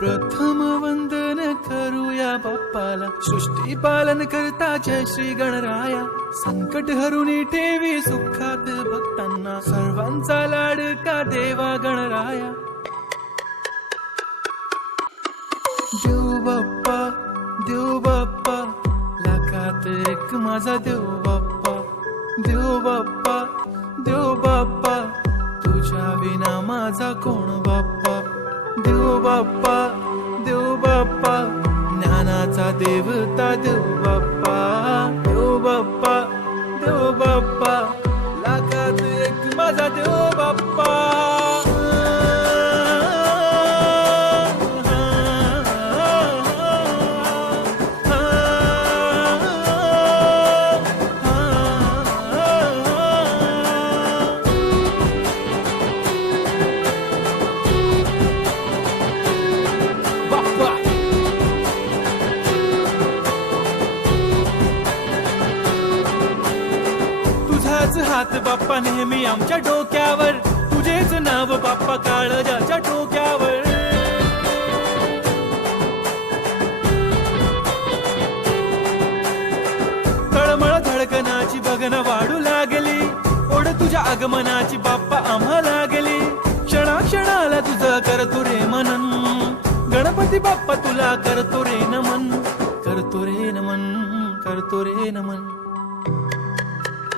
प्रथम वंदन करूया बाप्पाला, सृष्टी पालन करता जय श्री गणराया. संकट हरुनी ठेवी सुखात भक्तांना, सर्वांचा लाडका देवा गणराया. देव बाप्पा, देव बाप्पा, लाखात एक माझा देव बाप्पा. देव बाप्पा, देव बाप्पा, तुझ्या विना माझा कोण बाप्पा. देव बाप्पा, देव बाप्पा, ज्ञानाचा देवता देव बाप्पा. देव बाप्पा, देव बाप्पा, लाखात एक माझा देव बाप्पा. तुझाच हात बाप्पा नेहमी आमच्या डोक्यावर, तुझेच नाव बाप्पा काळजाच्या टोक्यावर. तळमळ धडकनाची बघन वाढू लागली, ओढ तुझ्या आगमनाची बाप्पा आम्हा लागली. क्षणाक्षणाला तुझं करतो रे मनन, गणपती बाप्पा तुला करतो रे नमन. करतो रे नमन, करतो रे नमन.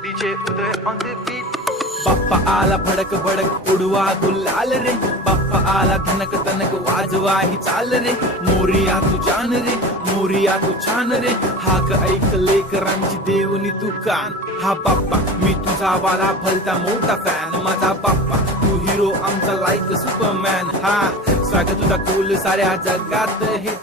DJ Uday on the beat. Bappa आला भडक भडक उडवा गुलाल रे. बाप्पा आला धनक तनक वाजवा ही चाल रे. मोरिया तू जान रे, मोरिया तू छान रे. हाक ऐक लेकरांची देवनी तू कान. हा बाप्पा मी तुझा वाला भलता मोठा फॅन. माझा बाप्पा तू हिरो आमचा लाईक सुपरमॅन. हा स्वागत तुझा कूल साऱ्या जगात हिट.